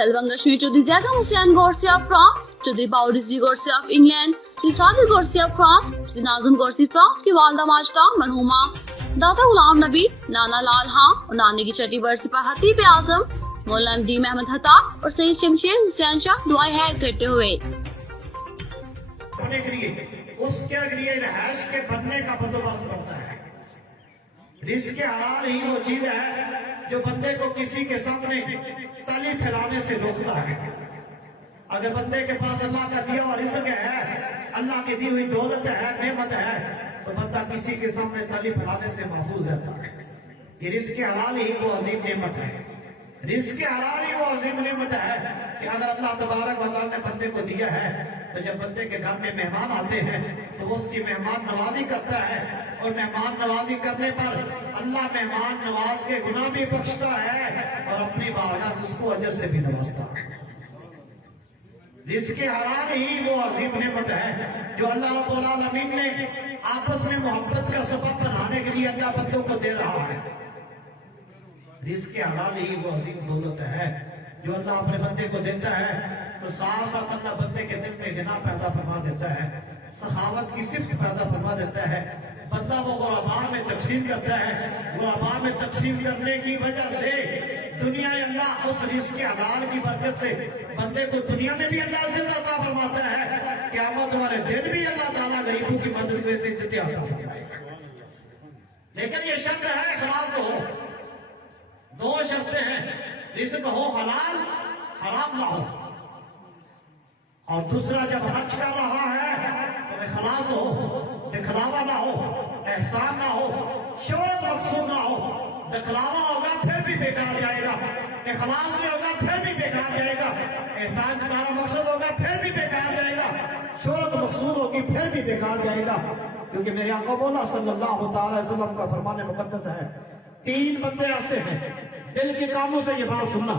Dalwanga Shri Chaudhry Zagham Hussain Gorsia from Chaudhry Paul Rizvi Gorsia of England, Chaudhry Sahil Gorsia from Chaudhry Nazim Gorsi France की वालदा Mazda मरहुमा दादा गुलाम नबी नाना लाल हाँ और नानी की छठी बरसी पर हतीब आजम मौलाना डी महमद हता और सईद शमशेर हुसैन शाह दुआएं हैर करते हुए उसके लिए रहश के बनने का बंदोबस्त करता है। रिस्क हलाल ही वो चीज है जो बंदे को किसी के सामने ताली फैलाने से रोकता है। अगर बंदे के पास अल्लाह का दिया हुआ रिस्क है, अल्लाह की दी हुई दौलत है, नेमत है, तो बंदा किसी के सामने ताली फैलाने से महफूज रहता है। ये रिस्क हलाल ही वो अजीम नेमत है। रिस्क हलाल ही वो अजीम नेमत है कि अगर अल्लाह तबारक व तआला ने बंदे को दिया है, तो जब बंदे के घर में मेहमान आते हैं तो वो उसकी मेहमान नवाजी करता है, और मेहमान नवाजी करने पर अल्लाह मेहमान नवाज के गुनाह भी बख्शता है और अपनी बारगाह से उसको अजर से भी नवाजता है। रिस्क हलाल ही वो अजीम नेमत है जो अल्लाह रब्बुल आलमीन ने आपस में मोहब्बत का सबब बनाने के लिए अल्लाह बंदों को दे रहा है। रिस्क हलाल ही वो अजीम दौलत है जो अल्लाह अपने बंदे को देता है, तो साथ साथ अल्लाह बंदे के दिल में गिना पैदा फरमा देता है, सखावत की सिफ्त पैदा फरमा देता है। बंदा वो गुरबा में तकसीम करता है, गुरबा में तकसीम करने की वजह से दुनिया अल्लाह उस रिस्क हलाल की बरकत से बंदे को दुनिया में भी अल्लाह इज्जत अता फरमाता है, क़यामत वाले दिन भी अल्लाह ताला गरीबों की मदद में से इज्जत अता फरमाएगा। लेकिन ये शर्त है खलास हो, दो शर्तें हैं, रिस्क हो हलाल, हराम ना हो, और दूसरा जब खर्च कर रहा है तो इखलास हो, दिखलावा ना हो, एहसान ना हो, शोहरत मकसूद ना हो। दिखलावा होगा फिर भी बेकार जाएगा, इखलास नहीं होगा फिर भी बेकार जाएगा, एहसान तुम्हारा मकसद होगा फिर भी बेकार जाएगा, शोहरत मकसूद होगी फिर भी बेकार जाएगा। क्योंकि मेरे आका मौला सल्लल्लाहु अलैहि वसल्लम का फरमान मुकद्दस है, तीन बंदे ऐसे हैं, दिल के कामों से ये बात सुनना,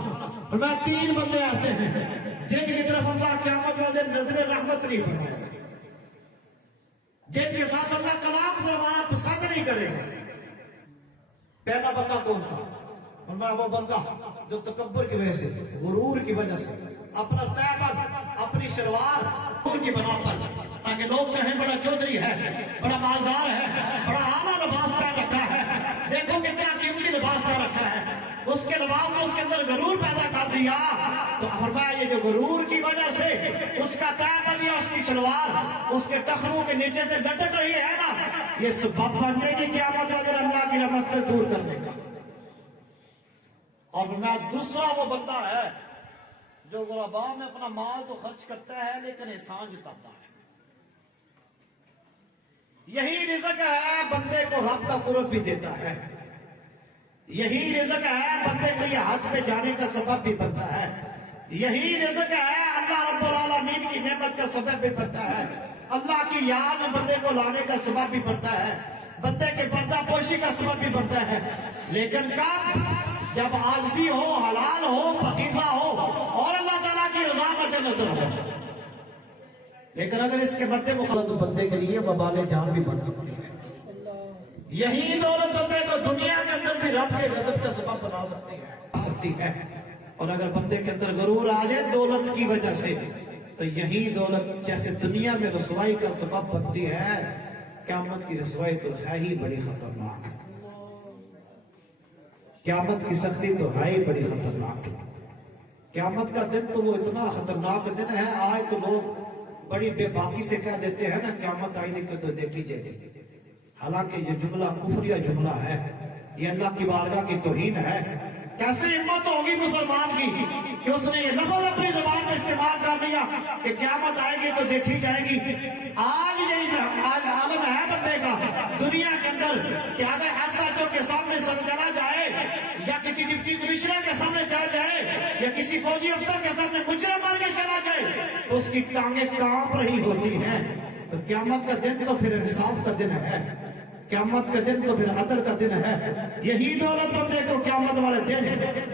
मैं तीन बंदे ऐसे हैं जिनकी तरफ अल्लाह क़यामत वाले दिन नजर रहमत नहीं फरमाएगा, जिनके साथ अल्लाह कलाम फरमाना पसंद नहीं करेगा। पहला बंदा कौन सा? फरमाया वो बंदा जो तकब्बुर की वजह से, गुरूर की वजह से अपना तैबद, अपनी शलवार की बना पर, ताकि लोग कहें बड़ा चौधरी है, बड़ा मालदार है, बड़ा आला लिबास पहन रखा है, देखो कितना कीमती लिबास पहन रखा है, उसके लिबास में उसके अंदर गरूर पैदा कर दिया। तो फरमाया ये जो गरूर की वजह से उसका तैबद या उसकी शलवार उसके टखनों के नीचे से लटक रही है ना, ये सबब बन जाएगी क़यामत वाले दिन अल्लाह की रहमत से दूर करने का। और मैं दूसरा वो बंदा है जो गुरबा में अपना माल तो खर्च करता है लेकिन एहसान जताता है। यही रिज़्क़ है बंदे को रब का कुर्ब भी देता है, यही रिज़्क़ है बंदे के लिए हज पे जाने का सबब भी बनता है, यही रिज़्क़ है अल्लाह रब्बुल आलमीन की नेमत का सबब भी बनता है, अल्लाह की याद में बंदे को लाने का सबब भी बनता है, बंदे के पर्दा पोशी का सबब भी बनता है। लेकिन कब? जब आजिज़ी हो, हलाल हो, फकीज़ा हो और अल्लाह ताला की रज़ा मद्देनज़र हो। लेकिन अगर इसके मद्दे मुक़ाबले तो बंदे के लिए वबाले जान भी बन सकती है। यही दौलत बंदे को दुनिया के अंदर भी रब के गज़ब का सबब बना सकती है। और अगर बंदे के अंदर गरूर आ जाए दौलत की वजह से, तो यही दौलत जैसे दुनिया में रसवाई का सबब बनती है, क़यामत की रसवाई तो है ही बड़ी खतरनाक। क़यामत की सख्ती तो है ही बड़ी खतरनाक। क़यामत का दिन तो वो इतना खतरनाक दिन है, आज तो लोग बड़ी बेबाकी से कह देते हैं ना क़यामत आई तो देखी जाएगी। हालांकि ये जुमला कुफरिया जुमला है, ये अल्लाह की बारगाह की तौहीन है। कैसे हिम्मत होगी मुसलमान की कि उसने ये लफ्ज़ अपनी ज़बान में इस्तेमाल कर लिया कि क़यामत आएगी तो देखी जाएगी। आज यही आज आलम है बंदे का दुनिया के अंदर कि अगर एसएचओ के सामने सर चला जाए या किसी डिप्टी कमिश्नर के सामने चला जाए या किसी फौजी अफसर के सामने मुजरिम बन के चला जाए तो उसकी टांगे कांप रही होती हैं। तो क़यामत का दिन तो फिर इंसाफ का दिन है, क़यामत का दिन तो फिर अदल का दिन है। यही दौलत बंदे को क़यामत वाले दिन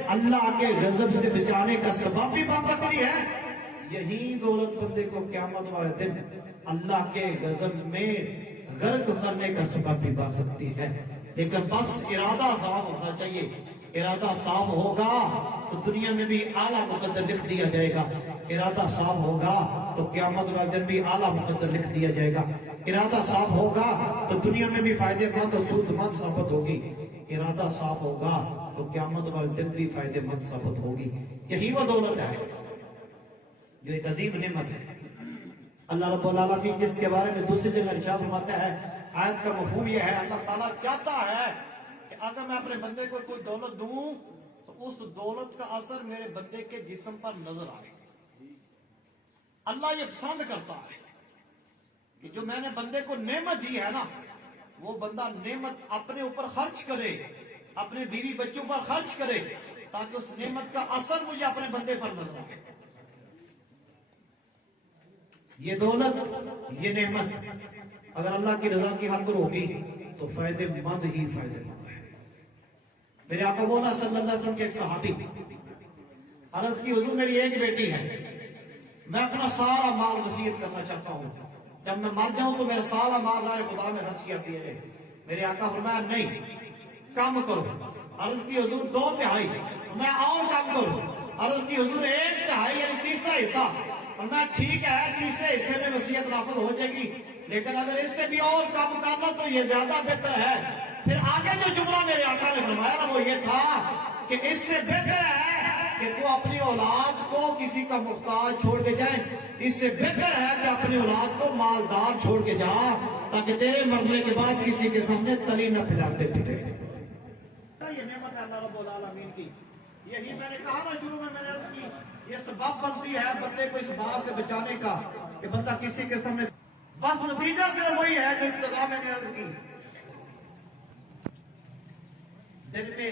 अल्लाह के गजब से बचाने का सबब भी बन सकती है। यही दौलत बंदे को क़यामत वाले दिन अल्लाह के गजब में गर्क करने का सबब भी बन सकती है। لیکن بس ارادہ صاف ہونا چاہیے. ارادہ صاف ہوگا تو دنیا میں بھی اعلیٰ مقدر لکھ دیا جائے گا. ارادہ صاف ہوگا تو قیامت والے دن بھی اعلیٰ مقدر لکھ دیا جائے گا. ارادہ صاف ہوگا تو دنیا میں بھی فائدے مند اور سود مند ثابت ہوگی. ارادہ صاف ہوگا تو قیامت والے دن بھی فائدے مند ثابت ہوگی. یہی وہ دولت ہے جو ایک عظیم نعمت ہے. اللہ رب العالمین جس کے بارے میں دوسری جگہ ارشاد فرماتا ہے, آیت کا مفہوم یہ ہے, اللہ تعالیٰ چاہتا ہے کہ اگر میں اپنے بندے کو کوئی دولت دوں تو اس دولت کا اثر میرے بندے کے جسم پر نظر آئے. اللہ یہ پسند کرتا ہے کہ جو میں نے بندے کو نعمت دی ہے نا, وہ بندہ نعمت اپنے اوپر خرچ کرے, اپنے بیوی بچوں پر خرچ کرے, تاکہ اس نعمت کا اثر مجھے اپنے بندے پر نظر آئے. یہ دولت, یہ نعمت اگر اللہ کی رضا کی خاطر ہوگی تو فائدے مند ہی فائدے مند ہے. میرے آقا مولا صلی اللہ علیہ وسلم کے ایک صحابی عرض کی, حضور میری ایک بیٹی ہے, میں اپنا سارا مال وصیت کرنا چاہتا ہوں, جب میں مر جاؤں تو میرا سارا مال راہ خدا میں خرچ کیا دیا جائے. میرے آقا فرمایا نہیں, کم کرو. عرض کی حضور 2/3. میں اور کم کرو. عرض کی حضور 1/3 یعنی تیسرا حصہ. فرمایا ٹھیک ہے, تیسرے حصے میں وصیت نافذ ہو جائے گی, لیکن اگر اس سے بھی اور کم کرنا تو یہ زیادہ بہتر ہے. پھر آگے جو جملہ میرے آقا نے فرمایا نا, وہ یہ تھا کہ اس سے بہتر ہے کہ تو اپنی اولاد کو کسی کا محتاج چھوڑ کے جائیں, اس سے بہتر ہے کہ اپنی اولاد کو مالدار چھوڑ کے جا, تاکہ تیرے مرنے کے بعد کسی کے سامنے تلی نہ پھیلاتے پھرے. یہ نعمت ہے اللہ رب العالمین کی. یہی میں نے کہا نا شروع میں نے عرض کی, یہ سبب بنتی ہے بندے کو اس بات سے بچانے کا کہ بندہ کسی کے سامنے, بس نتیجہ صرف وہی ہے جو ابتدا میں نے عرض کی. دل میں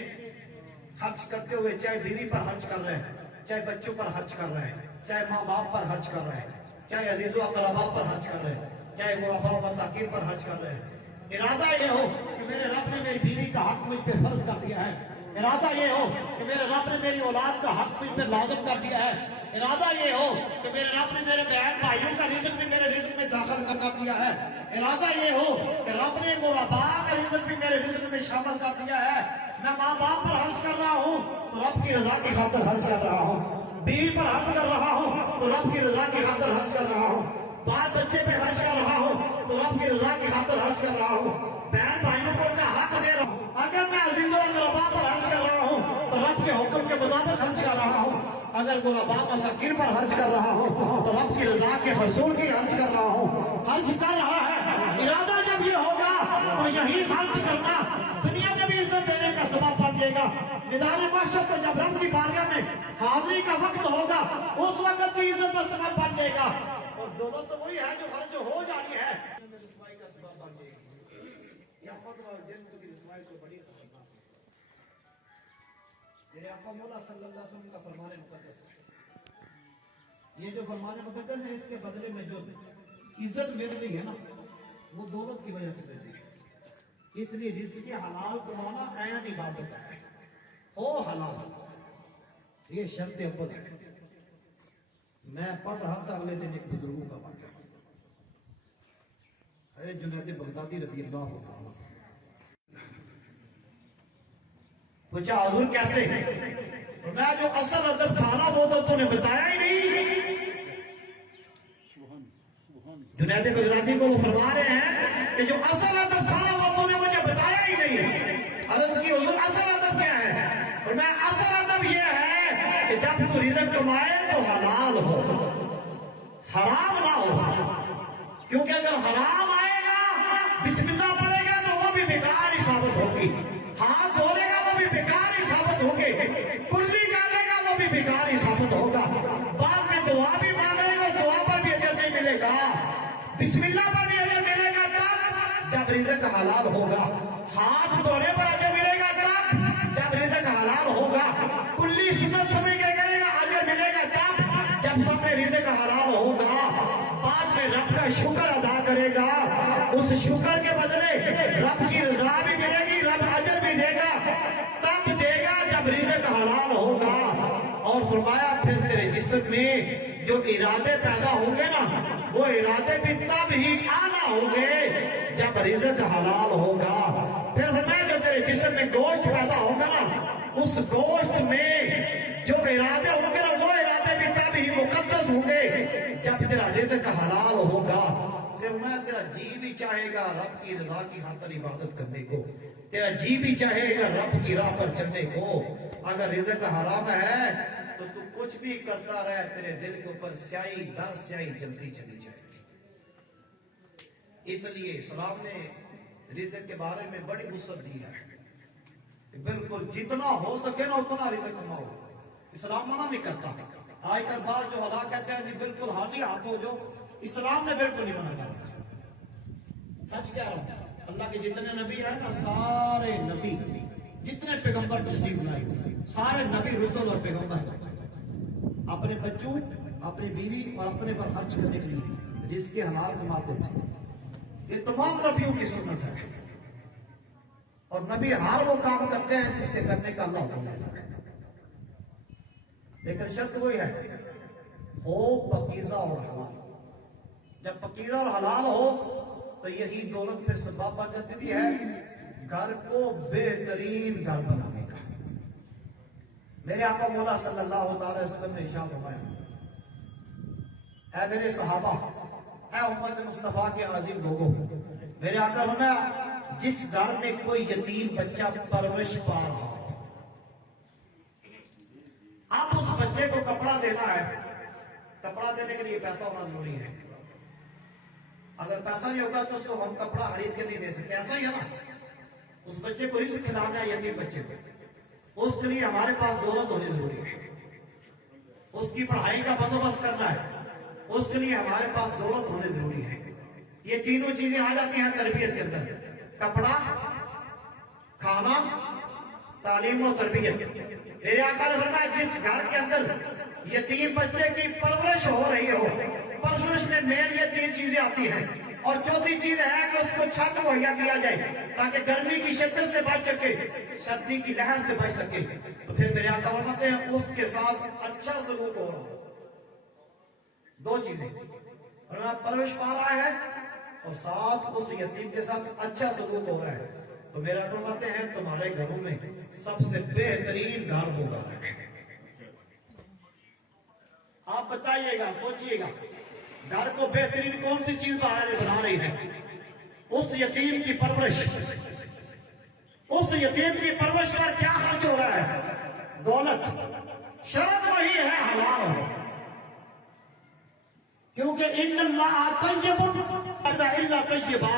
خرچ کرتے ہوئے چاہے بیوی پر خرچ کر رہے ہیں, چاہے بچوں پر خرچ کر رہے ہیں, چاہے ماں باپ پر خرچ کر رہے ہیں, چاہے عزیز و اقربا پر خرچ کر رہے ہیں, چاہے غرباء و مساکین پر خرچ کر رہے ہیں. ارادہ یہ ہو کہ میرے رب نے میری بیوی کا حق مجھ پہ فرض کر دیا ہے. ارادہ یہ ہو کہ میرے رب نے میری اولاد کا حق مجھ پہ لازم کر دیا ہے. ارادہ یہ ہو کہ میرے رب نے میرے بہن بھائیوں کا رزق بھی میرے رزق میں داخل کر دیا ہے. ارادہ یہ ہو کہ رب نے غرباء کا رزق بھی میرے رزق میں شامل کر دیا ہے. میں ماں باپ پر خرچ کر رہا ہوں تو رب کی رضا کی خاطر خرچ کر رہا ہوں, بیوی پر خرچ کر رہا ہوں تو رب کی رضا کی خاطر خرچ کر رہا ہوں, بال بچے پہ خرچ کر رہا ہوں تو رب کی رضا کی خاطر خرچ کر رہا ہوں, بہن بھائیوں کو کا حق دے رہا ہوں. اگر میں عزیز و اقربا پر خرچ کر رہا ہوں تو رب کے حکم کے مطابق خرچ کر رہا ہوں. اگر غرباء مساکین پر خرچ کر رہا ہوں تو رب کی رضا کے حصول کی خرچ کر رہا ہوں. خرچ کر رہا ہے, ارادہ جب یہ ہوگا تو یہی خرچ کرنا دنیا میں بھی عزت دینے کا سبب بن جائے گا. میدان محشر کو جب رب کی بارگاہ میں حاضری کا وقت ہوگا, اس وقت کی عزت کا سبب بن جائے گا. اور دولت تو وہی ہے جو خرچ ہو جانی ہے, رسوائی کا سبب بن جائے گی. یا خود جنت کی رسوائی کو بڑی خطرناک ہے. میرے آقا مولا صلی اللہ علیہ وسلم کا فرمان مقدس ہے. یہ جو فرمان مقدس ہے, اس کے بدلے میں جو عزت مل رہی ہے نا, وہ دولت کی وجہ سے مل رہی ہے. اس لیے رزق حلال کمانا عین عبادت ہے, ہو حلال, یہ شرط اول ہے. میں پڑھ رہا تھا اگلے دن ایک بزرگوں کا واقعہ, جنید بغدادی رضی اللہ عنہ. پوچھا حضور کیسے؟ میں جو اصل ادب تھا نا وہ تو نے بتایا ہی نہیں. جنید بغدادی کو وہ فرما رہے ہیں کہ جو اصل ادب تھا نا وہ تو نے مجھے بتایا ہی نہیں. عرض کی حضور اصل ادب کیا ہے؟ اور میں اصل ادب یہ ہے کہ جب تو رزق کمائے تو حلال ہو, حرام نہ ہو. کیونکہ اگر حرام آئے گا, بسم اللہ پڑھے گا تو وہ بھی بیکار ہی ثابت ہوگی, ہاتھ دھولے گا وہ بھی بیکار ہی ثابت ہوگی, کلی ڈالے گا وہ بھی بیکار ہی ثابت ہوگا, بعد میں دعا بھی مانگے گا, اس دعا پر بھی اجر نہیں ملے گا, بسم اللہ پر بھی اجر ملے گا تب جب رزق حلال ہوگا, ہاتھ دھونے پر اجر ملے گا تب جب رزق حلال ہوگا, کلی سنت سمجھ کے کرے گا اجر ملے گا تب جب سب میں رزق حلال ہوگا, بعد میں رب کا شکر ادا کرے گا, اس شکر کے بدلے رب کی رضا بھی ملے گی, رب اجر بھی دے گا, تب دے گا جب رزق حلال ہوگا. اور فرمایا پھر تیرے جسم میں جو ارادے پیدا ہوں گے نا, وہ ارادے بھی تب ہی آنا ہوں گے جب رزق حلال ہوگا. پھر فرمایا جو तेरे जिस्म में गोश्त पैदा होगा ना, उस गोश्त में जो इरादे होंगे ना, वो इरादे भी तभी मुकद्दस होंगे जब तेरा रिज़्क हलाल होगा। फिर मैं तेरा जी भी चाहेगा रब की रजा की खातिर इबादत करने को, तेरा जी भी चाहेगा रब की राह पर चलने को। अगर रिज़्क हराम है तो तू कुछ भी करता रहे, तेरे दिल के ऊपर स्याही दर स्याही जलती चली जाएगी। इसलिए इस्लाम ने रिज़्क के बारे में बड़ी वुसअत दी है, बिल्कुल जितना हो सके ना उतना रिज़्क कमाओ। इस्लाम मना नहीं करता। आजकल बात जो अल्लाह कहते हैं जी बिल्कुल हाथी हाथ हो, जो इस्लाम ने बिल्कुल नहीं मना करा। सच कह रहा हूं, अल्लाह के जितने नबी है ना, सारे नबी जितने पैगंबर तशरीफ लाए, सारे नबी रसूल और पैगंबर अपने बच्चों, अपनी बीवी और अपने पर खर्च करने के लिए रिज़्क के हलाल कमाते थे। ये तमाम नबियों की सुन्नत है। और नबी हर वो काम करते हैं जिसके करने का अल्लाह हुक्म देता है, लेकिन शर्त वही है, हो पकीज़ा और हलाल। जब पकीज़ा और हलाल हो तो यही दौलत फिर सबब बन जाती है घर को बेहतरीन घर बनाने का। मेरे आका मौला सल्लल्लाहु अलैहि वसल्लम ने इरशाद फरमाया, ऐ मेरे सहाबा, ऐ उम्मत मुस्तफा के आज़िम लोगों, मेरे आका फरमाया, जिस घर में कोई यतीम बच्चा परवरिश पा रहा हो, आप उस बच्चे को कपड़ा देना है, कपड़ा देने के लिए पैसा होना जरूरी है। अगर पैसा नहीं होगा तो उसको हम कपड़ा खरीद के नहीं दे सकते, ऐसा ही है ना। उस बच्चे को रिज़्क खिलाना है, यतीम बच्चे को, उसके लिए हमारे पास दौलत होनी जरूरी है। उसकी पढ़ाई का बंदोबस्त करना है, उसके लिए हमारे पास दौलत होनी जरूरी है। ये तीनों चीजें आ जाती हैं तरबियत के अंदर, कपड़ा, खाना, तालीम और तरबियत। मेरे आका ने फरमाया, जिस घर के अंदर यतीम बच्चे की परवरिश हो रही हो, परवरिश में मेन ये तीन चीजें आती हैं। और चौथी चीज है कि उसको छत मुहैया किया जाए ताकि गर्मी की शिद्दत से बच सके, सर्दी की लहर से बच सके। तो फिर मेरे आका फरमाते हैं, उसके साथ अच्छा सलूक हो रहा हो। दो चीजें, परवरिश पा रहा है और साथ उस यतीम के साथ अच्छा सलूक हो रहा है, तो मेरा फरमाते हैं तुम्हारे घरों में सबसे बेहतरीन घर होगा। आप बताइएगा, सोचिएगा, घर को बेहतरीन कौन सी चीज बना रही है? उस यतीम की परवरिश। उस यतीम की परवरिश पर क्या खर्च हो रहा है? दौलत। शर्त वही है, हलाल हो, क्योंकि इन्नल्लाह तय्यबुन इल्ला तय्यबा,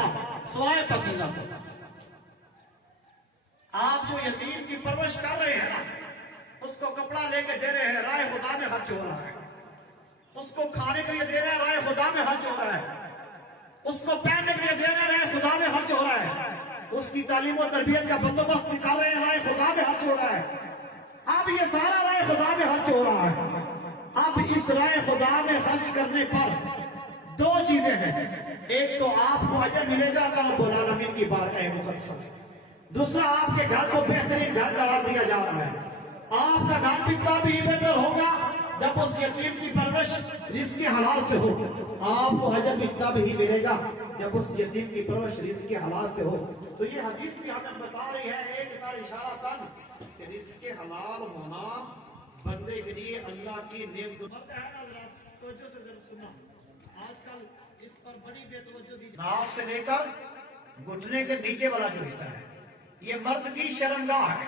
सवाए पकीज़ा। आप जो यतीम की परवरिश कर रहे हैं ना, उसको कपड़ा लेके दे रहे हैं, राय खुदा में खर्च हो रहा है। उसको खाने के लिए दे रहे हैं, राय खुदा में खर्च हो रहा है। उसको पहनने के लिए दे रहे हैं, राय खुदा में खर्च हो रहा है। उसकी तालीम और तरबियत का बंदोबस्त निकाल रहे हैं, राय खुदा में खर्च हो रहा है। अब ये सारा राय खुदा में खर्च हो रहा है। अब इस राय खुदा में खर्च करने पर दो चीजें हैं, एक तो आपको अजर मिलेगा अगर रब्बुल आलमीन की बारगाह मुक़द्दस, दूसरा आपके घर को बेहतरीन घर करार दिया जा रहा है। आपका घर भी तभी बेहतर होगा जब उस यतीम की परवरिश रिज़्क़ हलाल से हो। आपको अजर भी तब ही मिलेगा जब उस यतीम की परवरिश रिज़्क़ हलाल से हो। तो ये हदीस भी हमें बता रही है, एक बार इशारा तन कि रिज़्क़ हलाल होना बंदे के लिए अल्लाह की नेमत है। तवज्जो से जरूर सुनना, आजकल इस पर बड़ी बेतवज्जो दी। नाक से लेकर घुटने के नीचे वाला जो हिस्सा है, ये मर्द की शर्मगाह है,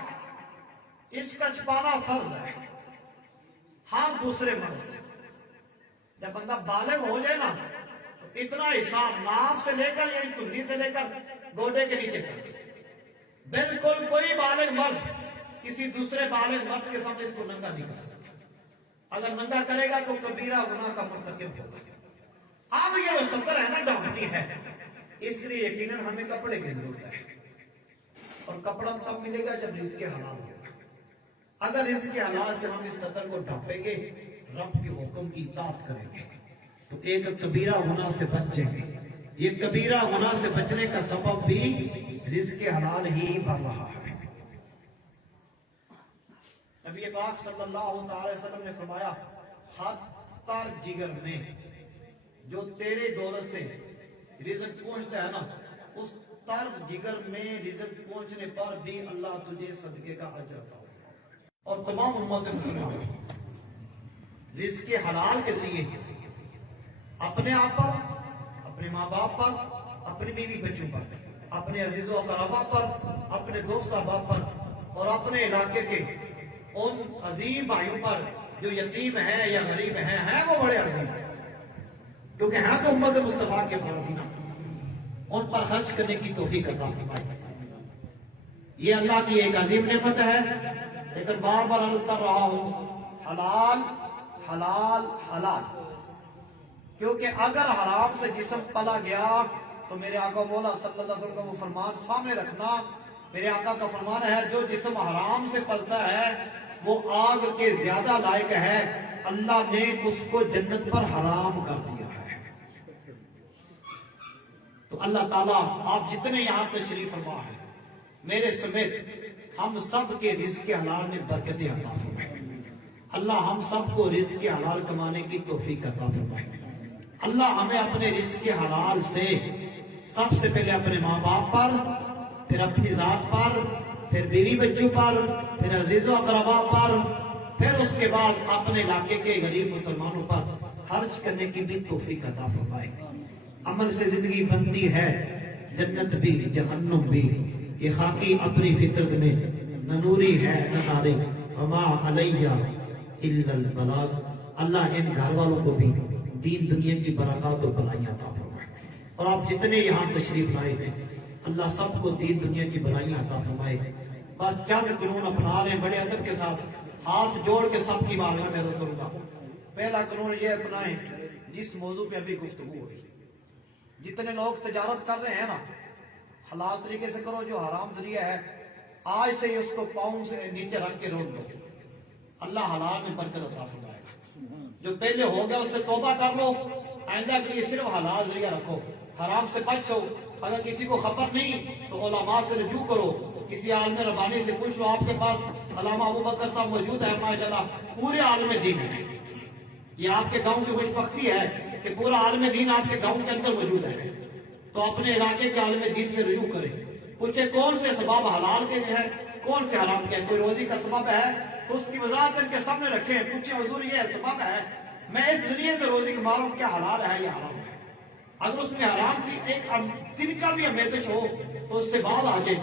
इसका छुपाना फर्ज है। हाँ, दूसरे मर्द से जब बंदा बालिग हो जाए ना, तो इतना हिसाब नाक से लेकर या कुंडी से लेकर गोडे के नीचे तक, बिल्कुल कोई बालिग मर्द किसी दूसरे बालिग मर्द के सामने इसको नंगा नहीं कर सकता। अगर नंगा करेगा तो कबीरा गुनाह का मुर्तकिब होगा। अब ये सतर है ना, डांटनी है, इसलिए यकीनन हमें कपड़े की जरूरत है। और कपड़ा तब मिलेगा जब रिज़्क़ हलाल होगा। अगर रिज़्क़ हलाल से हम इस सतर को ढांपेंगे, रब के हुक्म की इताअत करेंगे, तो एक कबीरा गुनाह से बच जाएंगे। ये कबीरा गुनाह से बचने का सबब भी रिज़्क़ हलाल ही बन रहा है। नबी पाक सल्लल्लाहु अलैहि वसल्लम ने फरमाया, हत्तर जिगर में जो तेरे दौलत से रिज़्क़ पहुंचता है ना, उस तर्क जिगर में रिज़्क पहुंचने पर भी अल्लाह तुझे सदके का अजर अता फरमाए। और तमाम उम्मत मुसलमान रिज़्क के हलाल के जरिए अपने आप पर, अपने माँ बाप पर, अपने बीवी बच्चों पर, अपने अजीजों अकराबा पर, अपने दोस्त अहबाब पर और अपने इलाके के उन अजीम भाइयों पर जो यतीम हैं या गरीब हैं वो बड़े अजीम हैं, क्योंकि हैं तो उम्मत मुस्तफा के फातिमा, उन पर खर्च करने की तौफीक अता फरमाए। ये अल्लाह की एक अजीम नेमत है। लेकिन बार बार अर्ज कर रहा हूं, हलाल हलाल हलाल, क्योंकि अगर हराम से जिस्म पला गया तो मेरे आका मौला सल्लल्लाहु अलैहि वसल्लम का वो फरमान सामने रखना। मेरे आका का फरमान है, जो जिस्म हराम से पलता है वो आग के ज्यादा लायक है, अल्लाह ने उसको जन्नत पर हराम कर दिया है। तो अल्लाह ताला आप जितने यहां तशरीफ फरमा है, मेरे समेत हम सब के रिज़्क़ के हलाल में बरकतें अता फरमाए। अल्लाह हम सबको रिज़्क़ के हलाल कमाने की तौफीक अता फरमाए। अल्लाह हमें अपने रिज़्क़ के हलाल से सबसे पहले अपने माँ बाप पर, फिर अपनी जात पर, फिर बीवी बच्चों पर, फिर अजीजों अकरबा पर, फिर उसके बाद अपने इलाके के गरीब मुसलमानों पर खर्च करने की भी तौफीक अता फरमाए। अमल से जिंदगी बनती है, जन्नत भी जहन्नुम भी। ये खाकी अपनी फितरत में न नूरी है न नारी, वमा अलैया इल्लल बलाग। अल्लाह इन घर वालों को भी दीन दुनिया की बरकत और भलाइयां अता फरमाए। और आप जितने यहाँ तशरीफ लाए हैं, अल्लाह सबको दीन दुनिया की भलाइयां अता फरमाए। बस चंद कानून अपना लें बड़े अदब के साथ, हाथ जोड़ के सबकी बारगाह में अर्ज़ करूंगा। पहला कानून ये अपनाएं जिस मौजू पे अभी गुफ्तगू हुई। जितने लोग तजारत कर रहे हैं ना, हलाल तरीके से करो, जो हराम जरिया है आज से ही उसको पाँव से नीचे रख के रोक दो, अल्लाह हलाल में बरकत अता फरमाएगा। जो पहले हो गया उससे तौबा कर लो, आइंदा के लिए सिर्फ हलाल जरिया रखो, हराम से बचो। अगर किसी को खबर नहीं तो उलमा से रुजू करो, किसी आलम रब्बानी से पूछ लो। आपके पास अल्लामा अबू बकर साहब मौजूद है माशाल्लाह, पूरे आलम दीन है। ये आपके गांव की खुशबख्ती है कि पूरा आलम दीन आपके गांव के अंदर मौजूद है। तो अपने इलाके के आलम दीन से रुजू करें, पूछे कौन से सबब हलाल के हैं, कौन से हराम के। कोई रोजी का सबब है तो उसकी वजाहत इनके सामने रखें, पूछे हुजूर ये सबब है, मैं इस जरिए से रोजी कमा रहा हूं, क्या हलाल है या हराम है। अगर उसमें हराम की एक तिनका भी अमेजिश हो तो उससे बात आ जाए,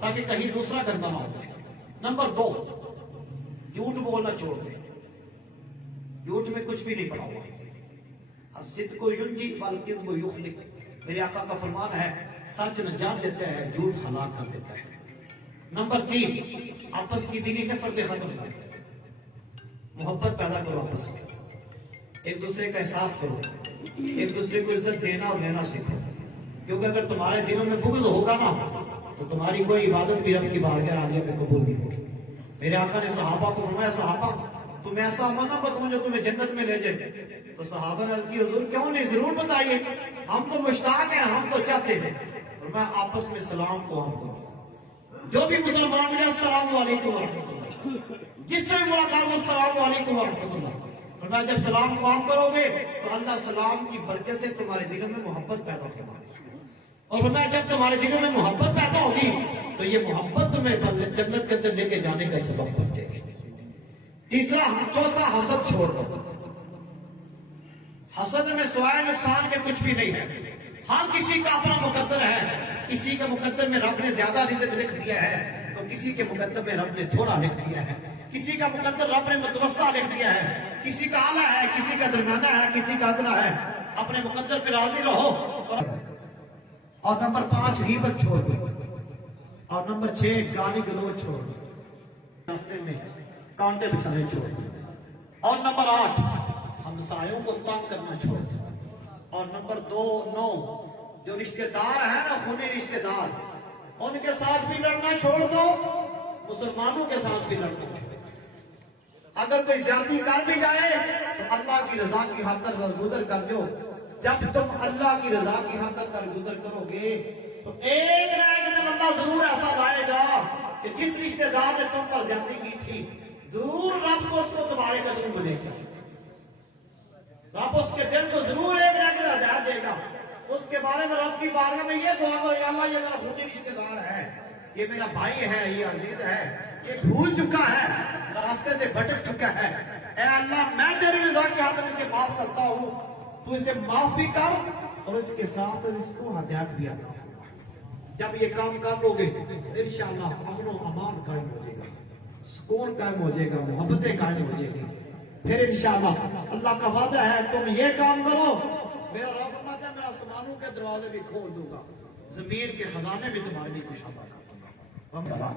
ताकि कहीं दूसरा गंदा ना हो जाए। नंबर 2, झूठ बोलना छोड़ दे। झूठ में कुछ भी नहीं पड़ा हुआ। हसिद को युंजी वल किज़्बु युखलिक, मेरे आका का फरमान है, सच नजात देता है, झूठ हलाक कर देता है। नंबर 3, आपस की दिली नफरतें खत्म कर दो, मोहब्बत पैदा करो आपस में, एक दूसरे का एहसास करो, एक दूसरे को इज्जत देना और लेना सीखो। क्योंकि अगर तुम्हारे दिलों में बुग़्ज़ होगा ना तो तुम्हारी कोई इबादत भी रब की बारगाह आलिया में कबूल नहीं होगी। मेरे आका ने सहाबा को फरमाया, सहाबा तुम ऐसा अमल ना बताओ जो तुम्हें जन्नत में ले जाए। तो सहाबा ने अर्ज़ की, हुजूर क्यों नहीं, जरूर बताइए, हम तो मुश्ताक हैं, हम तो चाहते हैं। और मैं आपस में सलाम को आम करूं, जो भी मुसलमान मिले अस्सलाम वालेकुम व रहमतुल्लाह, जिससे भी मुलाकात अस्सलाम वालेकुम व रहमतुल्लाह। और मैं जब सलाम को आम करोगे तो अल्लाह सलाम की बरकत से तुम्हारे दिलों में मोहब्बत पैदा फरमा देगा। और मैं जब तुम्हारे दिलों में मोहब्बत पैदा होगी तो ये मोहब्बत तुम्हें जन्नत के अंदर लेके जाने का सबब बन जाएगी। तीसरा, चौथा, हसद छोड़ दो। हसद में सिवाय नुकसान के कुछ भी नहीं है। हाँ, किसी का अपना मुकद्दर है, किसी के मुकद्दर में रब ने ज्यादा रिज़्क़ लिख दिया है तो किसी के मुकद्दर में रब ने थोड़ा लिख दिया है। किसी का मुकद्दर रब ने मुतवस्ता लिख दिया है, किसी का आला है, किसी का दरमियाना है, किसी का अदना है। अपने मुकद्दर पे राजी रहो। और नंबर 5, गीबत छोड़ दो। और नंबर 6, गाली गलौज छोड़ दो, रास्ते में कांटे बिछाने छोड़ दो। और नंबर 8, हमसायों को तंग करना छोड़ दो। और नंबर 9, जो रिश्तेदार है ना, खूनी रिश्तेदार, उनके साथ भी लड़ना छोड़ दो, मुसलमानों के साथ भी लड़ना छोड़ दो। अगर कोई ज्यादती कर भी जाए तो अल्लाह की रजा की खातिर गुजर कर दो। जब तुम अल्लाह की रजा की खातिर गुजर करोगे तो एक ना एक दिन अल्लाह जरूर ऐसा लाएगा कि जिस रिश्तेदार ने तुम पर ज्यादती की थी, जरूर रब को उसको तुम्हारे कदम मिलेगा। रब उसके दिल को जरूर एक ना एक दिन हटा देगा। اس کے بارے میں رب کی بارگاہ میں یہ دعا کرو یا اللہ یہ میرا خونی رشتہ دار ہے، یہ میرا بھائی ہے، یہ عزیز ہے، یہ بھول چکا ہے، راستے سے بھٹک چکا ہے، اے اللہ میں تیری رضا کی خاطر اسے معاف کرتا ہوں، تو اسے معاف بھی کر اور اس کے ساتھ اس کو ہدایت بھی عطا فرما۔ جب یہ کام کر لو گے تو انشاءاللہ امن و امان قائم ہو جائے گا، سکون قائم ہو جائے گا، محبتیں قائم ہو جائے گی۔ پھر انشاءاللہ اللہ کا وعدہ ہے تم یہ کام کرو، میرا رب فرماتا ہے میں آسمانوں کے دروازے بھی کھول دوں گا، زمین کے خزانے بھی تمہارے لیے کشادہ کر دوں گا۔